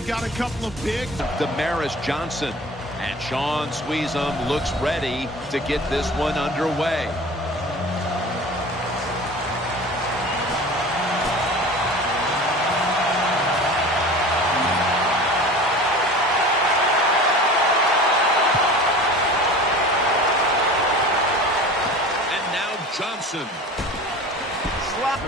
we've got a couple of big. Damaris Johnson. And Sean Sweezum looks ready to get this one underway. And now Johnson. Slap.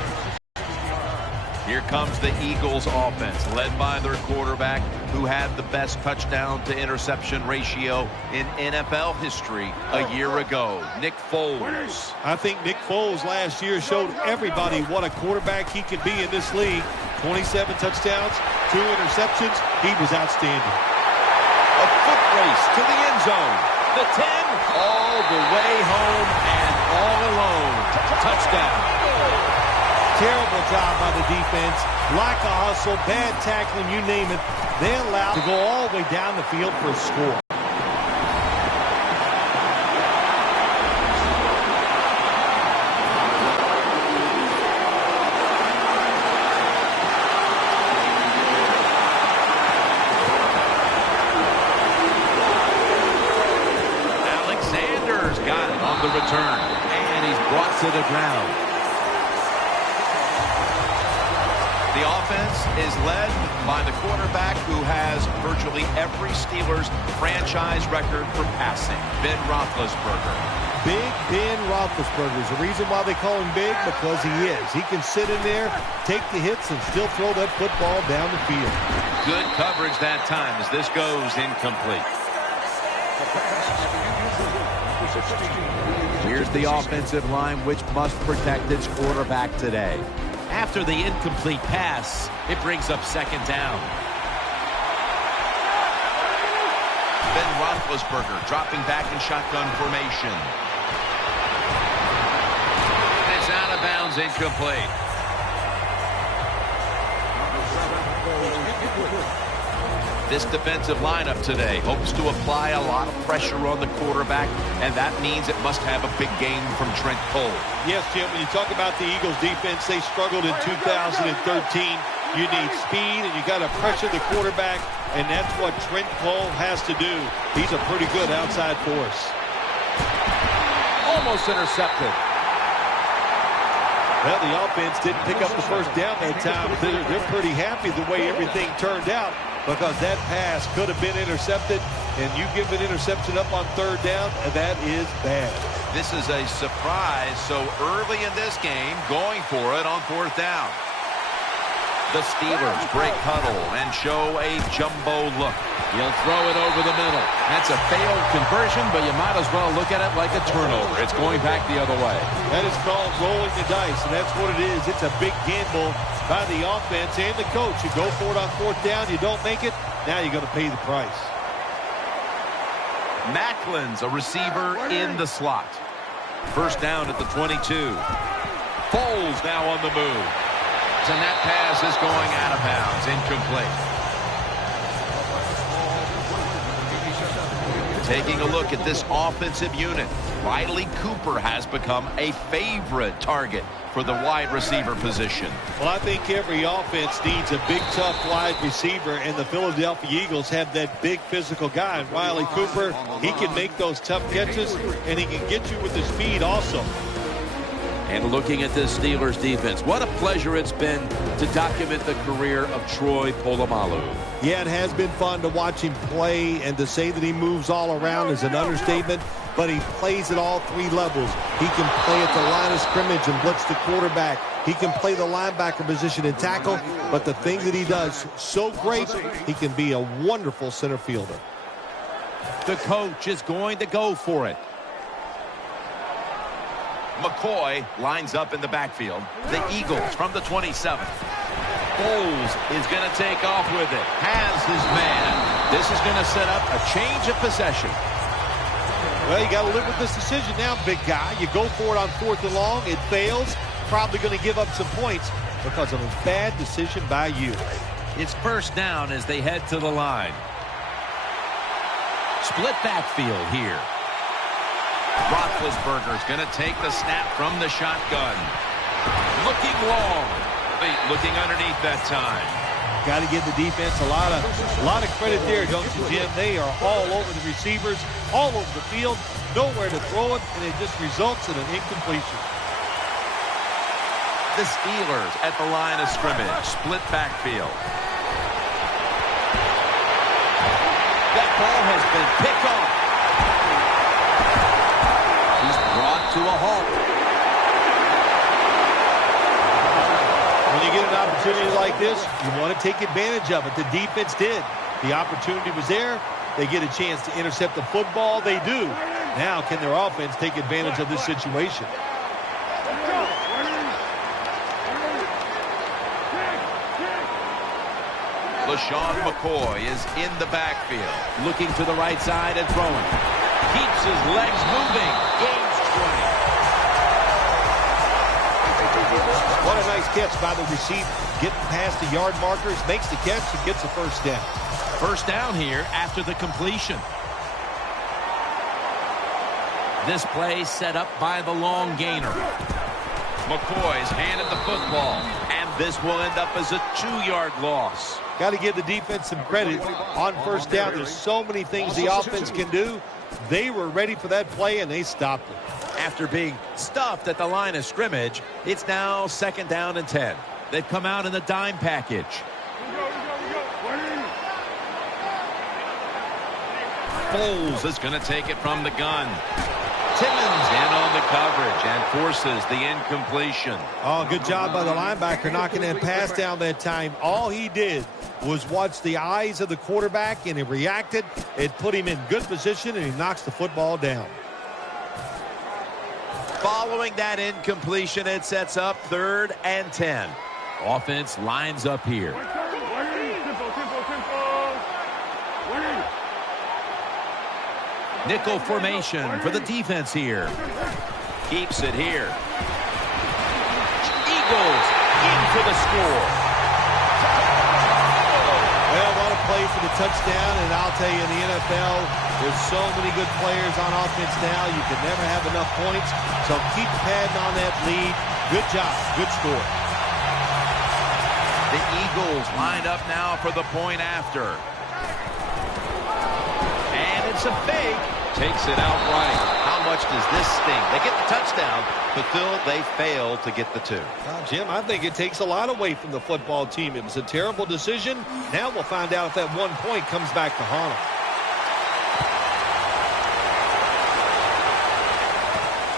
Here comes the Eagles offense, led by their quarterback, who had the best touchdown to interception ratio in NFL history a year ago, Nick Foles. I think Nick Foles last year showed everybody what a quarterback he could be in this league. 27 touchdowns, 2 interceptions. He was outstanding. A foot race to the end zone. The 10, all the way home and all alone. Touchdown. Terrible job by the defense. Lack of hustle, bad tackling, you name it. They allowed to go all the way down the field for a score. Alexander's got it on the return. And he's brought to the ground. The offense is led by the quarterback who has virtually every Steelers franchise record for passing, Ben Roethlisberger. Big Ben Roethlisberger is the reason why they call him big, because he is. He can sit in there, take the hits, and still throw that football down the field. Good coverage that time as this goes incomplete. Here's the offensive line, which must protect its quarterback today. After the incomplete pass, it brings up second down. Ben Roethlisberger dropping back in shotgun formation. It's out of bounds, incomplete. This defensive lineup today hopes to apply a lot of pressure on the quarterback, and that means it must have a big game from Trent Cole. Yes, Jim, when you talk about the Eagles defense, they struggled in 2013. You need speed, and you got to pressure the quarterback, and that's what Trent Cole has to do. He's a pretty good outside force. Almost intercepted. Well, the offense didn't pick up the first down that time. They're pretty happy the way everything turned out, because that pass could have been intercepted, and you give an interception up on third down, and that is bad. This is a surprise so early in this game, going for it on fourth down. The Steelers break huddle and show a jumbo look. He'll throw it over the middle. That's a failed conversion, but you might as well look at it like a turnover. It's going back the other way. That is called rolling the dice, and that's what it is. It's a big gamble by the offense and the coach. You go for it on fourth down, you don't make it, now you're going to pay the price. Macklin's a receiver in the slot. First down at the 22. Foles now on the move. And that pass is going out of bounds, incomplete. Taking a look at this offensive unit, Riley Cooper has become a favorite target for the wide receiver position. Well, I think every offense needs a big, tough wide receiver, and the Philadelphia Eagles have that big physical guy. And Riley Cooper, he can make those tough catches, and he can get you with the speed also. And looking at this Steelers defense, what a pleasure it's been to document the career of Troy Polamalu. Yeah, it has been fun to watch him play, and to say that he moves all around is an understatement, but he plays at all three levels. He can play at the line of scrimmage and blitz the quarterback. He can play the linebacker position and tackle, but the thing that he does so great, he can be a wonderful center fielder. The coach is going to go for it. McCoy lines up in the backfield. The Eagles from the 27th. Foles is going to take off with it. Has his man. This is going to set up a change of possession. Well, you got to live with this decision now, big guy. You go for it on fourth and long. It fails. Probably going to give up some points because of a bad decision by you. It's first down as they head to the line. Split backfield here. Roethlisberger's going to take the snap from the shotgun. Looking long. Looking underneath that time. Got to give the defense a lot of credit there, don't you, Jim? They are all over the receivers, all over the field, nowhere to throw it, and it just results in an incompletion. The Steelers at the line of scrimmage, split backfield. That ball has been picked off. He's brought to a halt. When you get an opportunity like this, you want to take advantage of it. The defense did. The opportunity was there. They get a chance to intercept the football. They do. Now, can their offense take advantage of this situation? LaShawn McCoy is in the backfield. Looking to the right side and throwing. Keeps his legs moving. Gains 20. What a nice catch by the receiver. Getting past the yard markers, makes the catch, and gets a first down. First down here after the completion. This play set up by the long gainer. McCoy's handed the football, and this will end up as a 2-yard loss. Got to give the defense some credit. On first down, there's so many things the offense can do. They were ready for that play, and they stopped it. After being stuffed at the line of scrimmage, it's now 2nd down and 10. They've come out in the dime package. Foles is going to take it from the gun. Timmons in on the coverage and forces the incompletion. Oh, good job by the linebacker knocking that pass down that time. All he did was watch the eyes of the quarterback, and he reacted. It put him in good position, and he knocks the football down. Following that incompletion, it sets up 3rd and 10. Offense lines up here. Nickel formation for the defense here. Keeps it here. Eagles in for the score. Well, what a play for the touchdown, and I'll tell you, in the NFL, there's so many good players on offense now, you can never have enough points, so keep padding on that lead. Good job. Good score. The Eagles lined up now for the point after. And it's a fake. Takes it outright. How much does this sting? They get the touchdown, but Phil, they fail to get the 2. Jim, I think it takes a lot away from the football team. It was a terrible decision. Now we'll find out if that 1 point comes back to haunt them.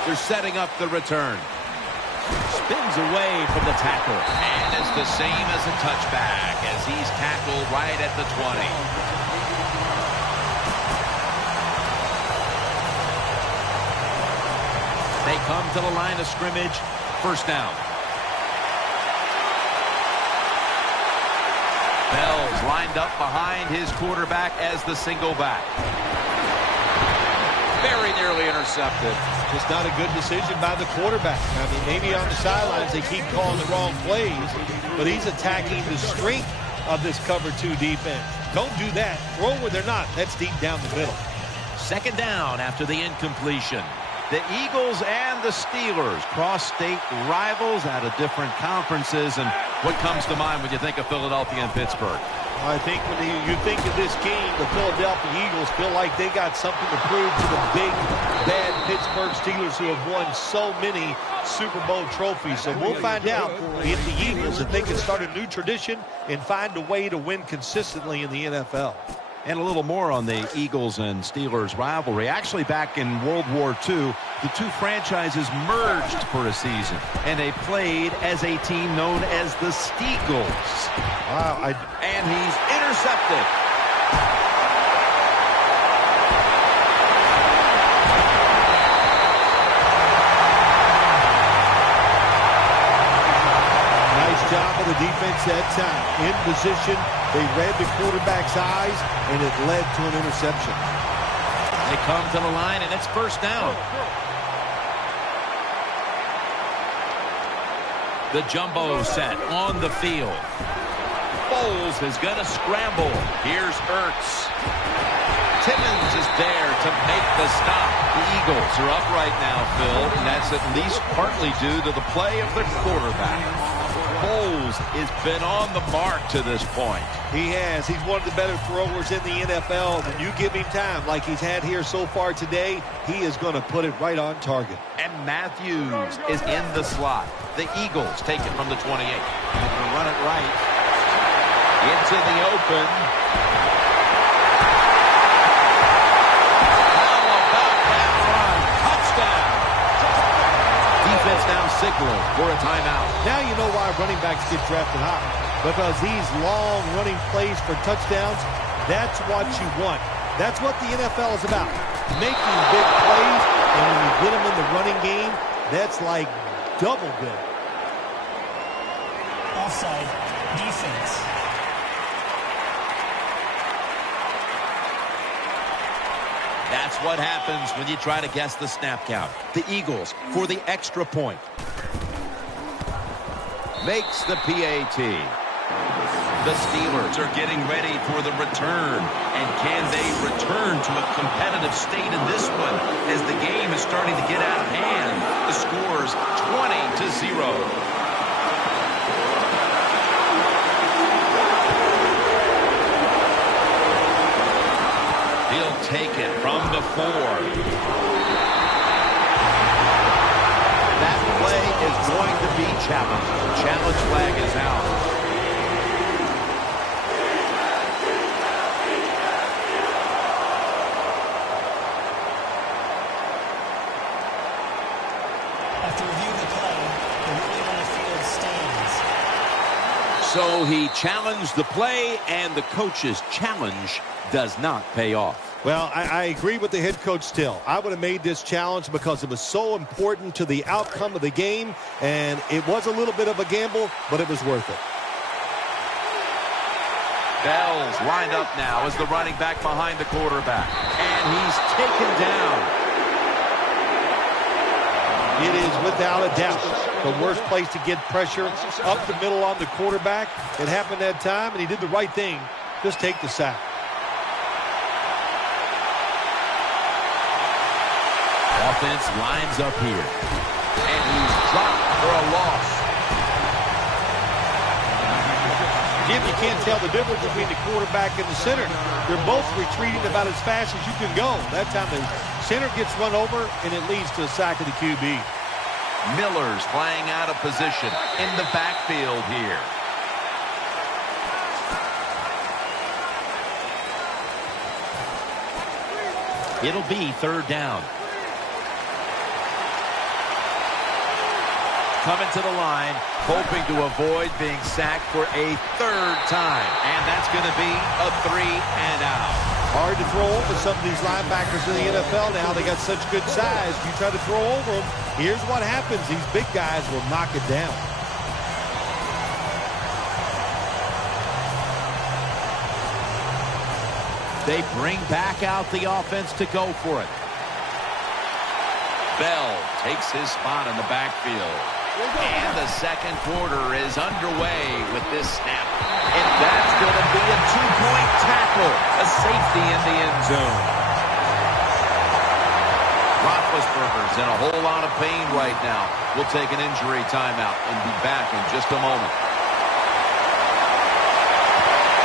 They're setting up the return. Spins away from the tackle. And it's the same as a touchback as he's tackled right at the 20. They come to the line of scrimmage. First down. Bell's lined up behind his quarterback as the single back. Very nearly intercepted. Just not a good decision by the quarterback. I mean, maybe on the sidelines they keep calling the wrong plays, but he's attacking the strength of this cover 2 defense. Don't do that. Throw where they're not. That's deep down the middle. 2nd down after the incompletion. The Eagles and the Steelers, cross-state rivals out of different conferences. And what comes to mind when you think of Philadelphia and Pittsburgh? I think when you think of this game, the Philadelphia Eagles feel like they got something to prove to the big, bad Pittsburgh Steelers who have won so many Super Bowl trophies. So we'll find out if the Eagles, if they can start a new tradition and find a way to win consistently in the NFL. And a little more on the Eagles and Steelers rivalry. Actually, back in World War II, the 2 franchises merged for a season, and they played as a team known as the Steagles. Wow. And he's intercepted. Nice job of the defense that time. In position. They read the quarterback's eyes, and it led to an interception. They come to the line, and it's first down. The jumbo set on the field. Foles is going to scramble. Here's Ertz. Timmons is there to make the stop. The Eagles are up right now, Phil, and that's at least partly due to the play of their quarterback. Bowles has been on the mark to this point. He has. He's one of the better throwers in the NFL. When you give him time like he's had here so far today, he is going to put it right on target. And Matthews is in the slot. The Eagles take it from the 28. They're going to run it right. Into the open. How about that run? Touchdown. Defense now signaling for a timeout. Now you know why running backs get drafted high. Because these long running plays for touchdowns, that's what you want. That's what the NFL is about. Making big plays, and when you get them in the running game, that's like double good. Offside, defense. That's what happens when you try to guess the snap count. The Eagles for the extra point. Makes the PAT. The Steelers are getting ready for the return. And can they return to a competitive state in this one as the game is starting to get out of hand? The score's 20-0. He'll take it from the 4. That play is going to be challenged. Challenge flag is out. After reviewing the play, the ruling on the field stands. So he challenged the play, and the coach's challenge does not pay off. Well, I agree with the head coach still. I would have made this challenge because it was so important to the outcome of the game, and it was a little bit of a gamble, but it was worth it. Bell's lined up now as the running back behind the quarterback, and he's taken down. It is without a doubt the worst place to get pressure up the middle on the quarterback. It happened that time, and he did the right thing. Just take the sack. Offense lines up here. And he's dropped for a loss. Jim, you can't tell the difference between the quarterback and the center. They're both retreating about as fast as you can go. That time the center gets run over, and it leads to a sack of the QB. Miller's playing out of position in the backfield here. It'll be 3rd down. Coming to the line, hoping to avoid being sacked for a 3rd time. And that's going to be a 3 and out. Hard to throw over some of these linebackers in the NFL now. They got such good size. You try to throw over them, here's what happens. These big guys will knock it down. They bring back out the offense to go for it. Bell takes his spot in the backfield. And the second quarter is underway with this snap. And that's going to be a 2-point tackle. A safety in the end zone. Roethlisberger's in a whole lot of pain right now. We'll take an injury timeout and be back in just a moment.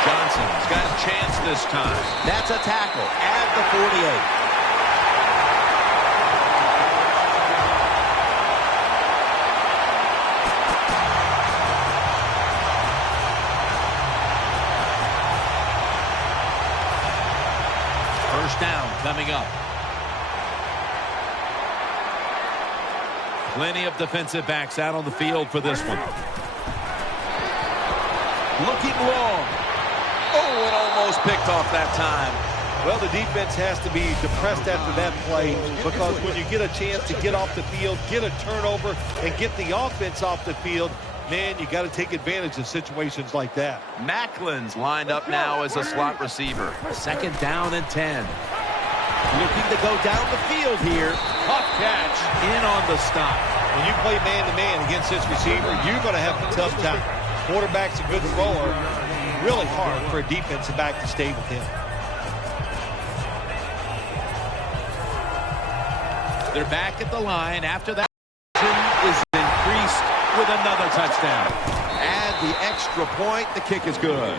Johnson's got a chance this time. That's a tackle at the 48. Down coming up. Plenty of defensive backs out on the field for this one. Looking long. Oh, it almost picked off that time. Well, the defense has to be depressed after that play because when you get a chance to get off the field, get a turnover, and get the offense off the field, man, you got to take advantage of situations like that. Macklin's lined up now as a slot receiver. 2nd down and 10. Looking to go down the field here. Tough catch in on the stop. When you play man-to-man against this receiver, you're going to have a tough time. Quarterback's a good thrower. Really hard for a defensive back to stay with him. They're back at the line after that is increased with another touchdown. Add the extra point. The kick is good.